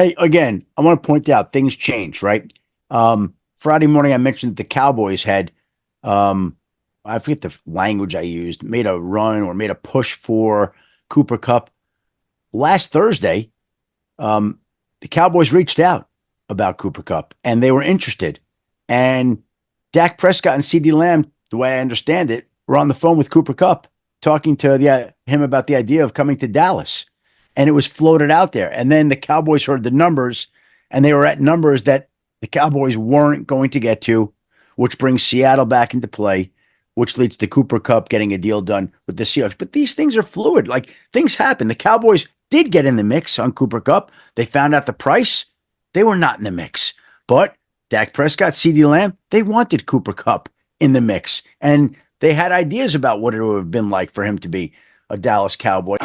Hey, again, I want to point out things change, right? Friday morning, I mentioned the Cowboys had, um, I forget the language I used, made a run or made a push for Cooper Cup. Last Thursday, um, the Cowboys reached out about Cooper Cup and they were interested. And Dak Prescott and CeeDee Lamb, the way I understand it, were on the phone with Cooper Cup talking to him about the idea of coming to Dallas. And it was floated out there. And then the Cowboys heard the numbers and they were at numbers that the Cowboys weren't going to get to, which brings Seattle back into play, which leads to Cooper Cup getting a deal done with the Seahawks. But these things are fluid. Like things happen. The Cowboys did get in the mix on Cooper Cup. They found out the price. They were not in the mix. But Dak Prescott, CeeDee Lamb, they wanted Cooper Cup in the mix. And they had ideas about what it would have been like for him to be a Dallas Cowboy.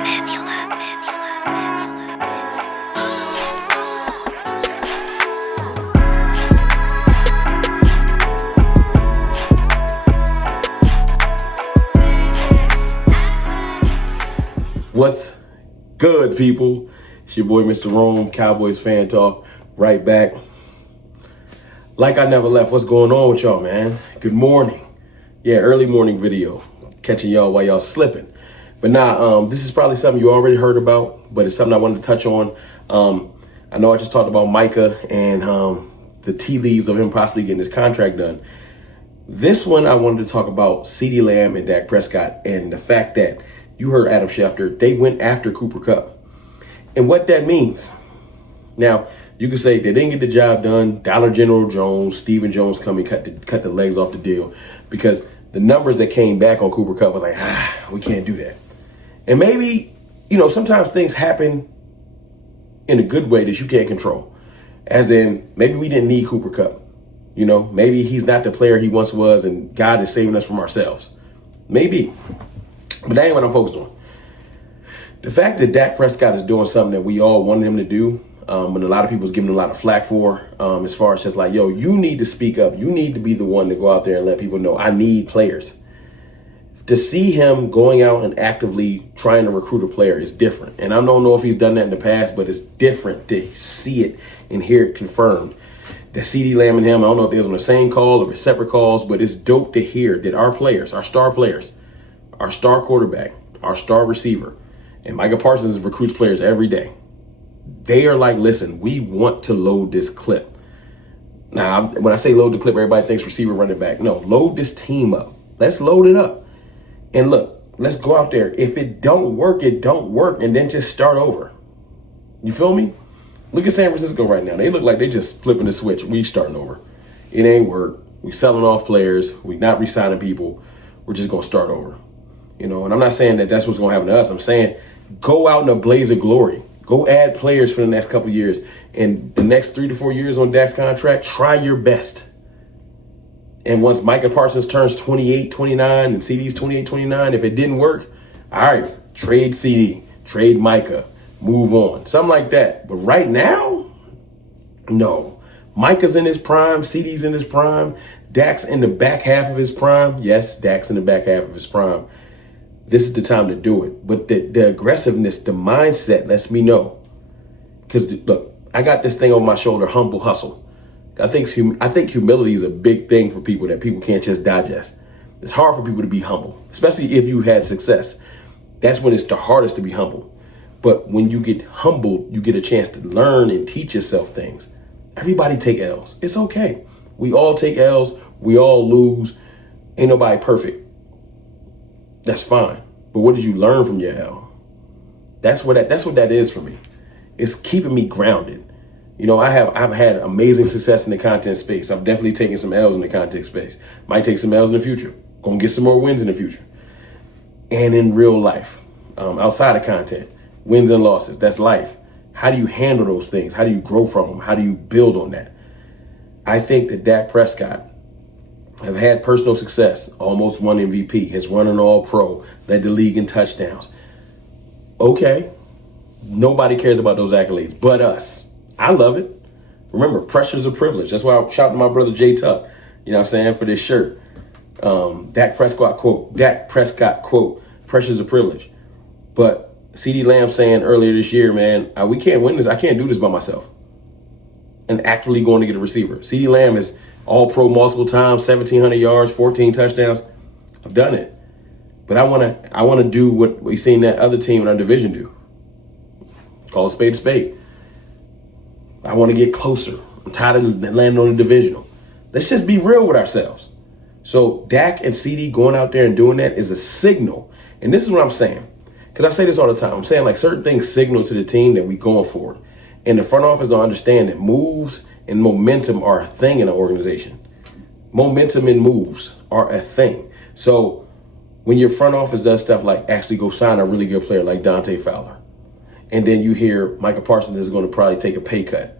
What's good, people? It's your boy, Mr. Rome, Cowboys Fan Talk, right back. Like I never left. What's going on with y'all, man? Good morning. Yeah, early morning video. Catching y'all while y'all slipping. But this is probably something you already heard about, but it's something I wanted to touch on. I know I just talked about Micah and the tea leaves of him possibly getting his contract done. This one, I wanted to talk about CeeDee Lamb and Dak Prescott and the fact that you heard Adam Schefter, they went after Cooper Kupp. And what that means. Now, you could say they didn't get the job done. Dollar General Jones, Stephen Jones coming cut the legs off the deal because the numbers that came back on Cooper Kupp was like, we can't do that. And maybe, sometimes things happen in a good way that you can't control. As in, maybe we didn't need Cooper Kupp. Maybe he's not the player he once was and God is saving us from ourselves. Maybe. But that ain't what I'm focused on. The fact that Dak Prescott is doing something that we all wanted him to do, and a lot of people was giving him a lot of flack for, as far as just like, yo, you need to speak up. You need to be the one to go out there and let people know I need players. To see him going out and actively trying to recruit a player is different. And I don't know if he's done that in the past, but it's different to see it and hear it confirmed. That CeeDee Lamb and him, I don't know if they was on the same call or separate calls, but it's dope to hear that our players, our star players, our star quarterback, our star receiver, and Micah Parsons recruits players every day. They are like, listen, we want to load this clip. Now, when I say load the clip, everybody thinks receiver, running back. No, load this team up. Let's load it up. And look, let's go out there. If it don't work, it don't work. And then just start over. You feel me? Look at San Francisco right now. They look like they just flipping the switch. We starting over. It ain't work. We selling off players. We not re-signing people. We're just going to start over. And I'm not saying that that's what's going to happen to us. I'm saying go out in a blaze of glory. Go add players for the next couple of years. And the next 3 to 4 years on Dak's contract, try your best. And once Micah Parsons turns 28, 29, and CeeDee's 28, 29, if it didn't work, all right, trade CeeDee, trade Micah, move on. Something like that. But right now, no. Micah's in his prime. CeeDee's in his prime. Dak's in the back half of his prime. Yes, Dak's in the back half of his prime. This is the time to do it. But the aggressiveness, the mindset lets me know. Because, look, I got this thing on my shoulder, humble hustle. I think humility is a big thing for people that people can't just digest. It's hard for people to be humble, especially if you had success. That's when it's the hardest to be humble. But when you get humbled, you get a chance to learn and teach yourself things. Everybody take L's. It's okay. We all take L's. We all lose. Ain't nobody perfect. That's fine. But what did you learn from your L? That's what that is for me. It's keeping me grounded. I've had amazing success in the content space. I've definitely taken some L's in the content space. Might take some L's in the future. Gonna get some more wins in the future. And in real life, outside of content, wins and losses, that's life. How do you handle those things? How do you grow from them? How do you build on that? I think that Dak Prescott have had personal success, almost won MVP, has run an all-pro, led the league in touchdowns. Okay, nobody cares about those accolades but us. I love it. Remember, pressure's a privilege. That's why I'm shouting to my brother Jay Tuck, for this shirt. Dak Prescott quote, pressure's a privilege. But CeeDee Lamb saying earlier this year, man, we can't win this. I can't do this by myself. and actively going to get a receiver. CeeDee Lamb is all pro multiple times, 1,700 yards, 14 touchdowns. I've done it. But I want to do what we seen that other team in our division do. Call a spade a spade. I want to get closer. I'm tired of landing on the divisional. Let's just be real with ourselves. So DAK and Ceedee going out there and doing that is a signal. And this is what I'm saying. Because I say this all the time. I'm saying like certain things signal to the team that we going forward. And the front office will understand that moves and momentum are a thing in an organization. Momentum and moves are a thing. So when your front office does stuff like actually go sign a really good player like Dante Fowler, and then you hear Micah Parsons is going to probably take a pay cut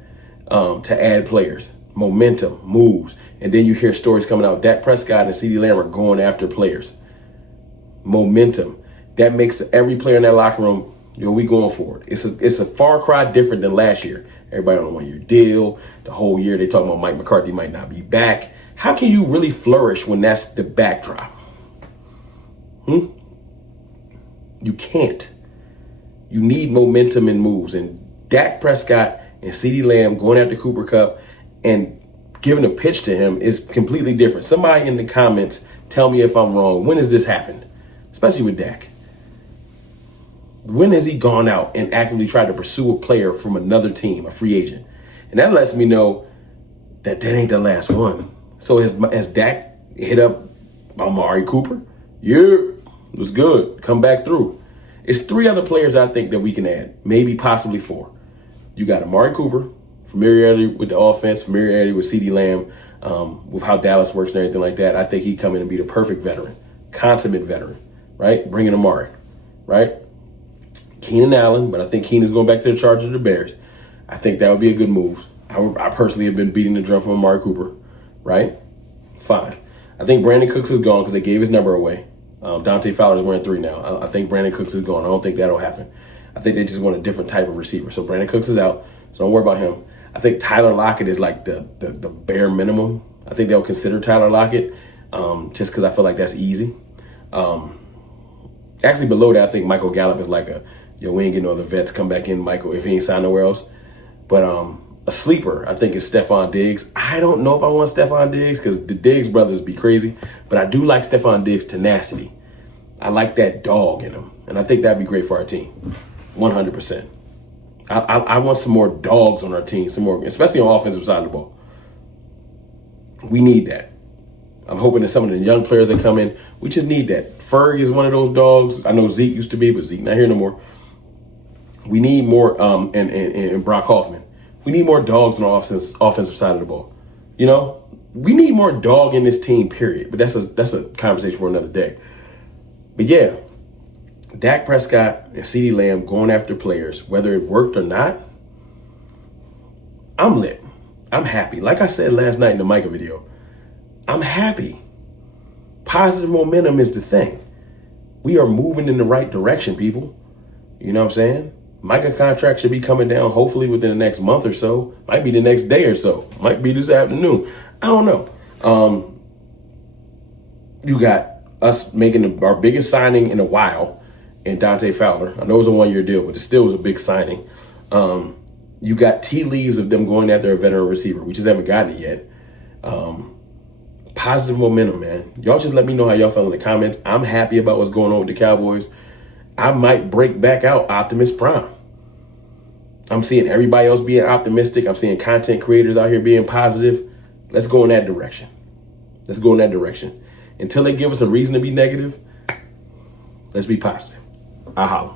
to add players, momentum, moves, and then you hear stories coming out, Dak Prescott and CeeDee Lamb are going after players. Momentum. That makes every player in that locker room, we going for it. It's a far cry different than last year. Everybody on a 1-year deal. The whole year they talking about Mike McCarthy might not be back. How can you really flourish when that's the backdrop? You can't. You need momentum and moves. And Dak Prescott and CeeDee Lamb going after Cooper Kupp and giving a pitch to him is completely different. Somebody in the comments tell me if I'm wrong. When has this happened? Especially with Dak. When has he gone out and actively tried to pursue a player from another team, a free agent? And that lets me know that ain't the last one. So has Dak hit up Amari Cooper? Yeah, it was good. Come back through. It's 3 other players I think that we can add, maybe possibly 4. You got Amari Cooper, familiarity with the offense, familiarity with CeeDee Lamb, with how Dallas works and everything like that. I think he'd come in and be the perfect veteran, consummate veteran, right? Bringing Amari, right? Keenan Allen, but I think Keenan's going back to the Chargers or the Bears. I think that would be a good move. I personally have been beating the drum for Amari Cooper, right? Fine. I think Brandon Cooks is gone because they gave his number away. Dante Fowler is wearing 3 now. I think Brandon Cooks is gone. I don't think that'll happen. I think they just want a different type of receiver. So Brandon Cooks is out, so don't worry about him. I think Tyler Lockett is like the bare minimum. I think they'll consider Tyler Lockett just because I feel like that's easy. Actually, below that, I think Michael Gallup is like we ain't getting no other vets come back in, Michael, if he ain't signed nowhere else. But a sleeper, I think, is Stephon Diggs. I don't know if I want Stephon Diggs because the Diggs brothers be crazy, but I do like Stephon Diggs' tenacity. I like that dog in him, and I think that'd be great for our team, 100%. I want some more dogs on our team, some more, especially on the offensive side of the ball. We need that. I'm hoping that some of the young players that come in, we just need that. Ferg is one of those dogs. I know Zeke used to be, but Zeke not here no more. We need more, and Brock Hoffman. We need more dogs on the offensive side of the ball. We need more dog in this team, period. But that's a conversation for another day. But yeah, Dak Prescott and CeeDee Lamb going after players, whether it worked or not, I'm lit. I'm happy. Like I said last night in the Micah video, I'm happy. Positive momentum is the thing. We are moving in the right direction, people. You know what I'm saying? Micah contract should be coming down hopefully within the next month or so. Might be the next day or so. Might be this afternoon. I don't know. You got us making our biggest signing in a while in Dante Fowler. I know it was a 1-year deal, but it still was a big signing. You got tea leaves of them going after a veteran receiver. We just haven't gotten it yet. Positive momentum, man. Y'all just let me know how y'all feel in the comments. I'm happy about what's going on with the Cowboys. I might break back out Optimus Prime. I'm seeing everybody else being optimistic. I'm seeing content creators out here being positive. Let's go in that direction. Let's go in that direction. Until they give us a reason to be negative, let's be positive. I holla.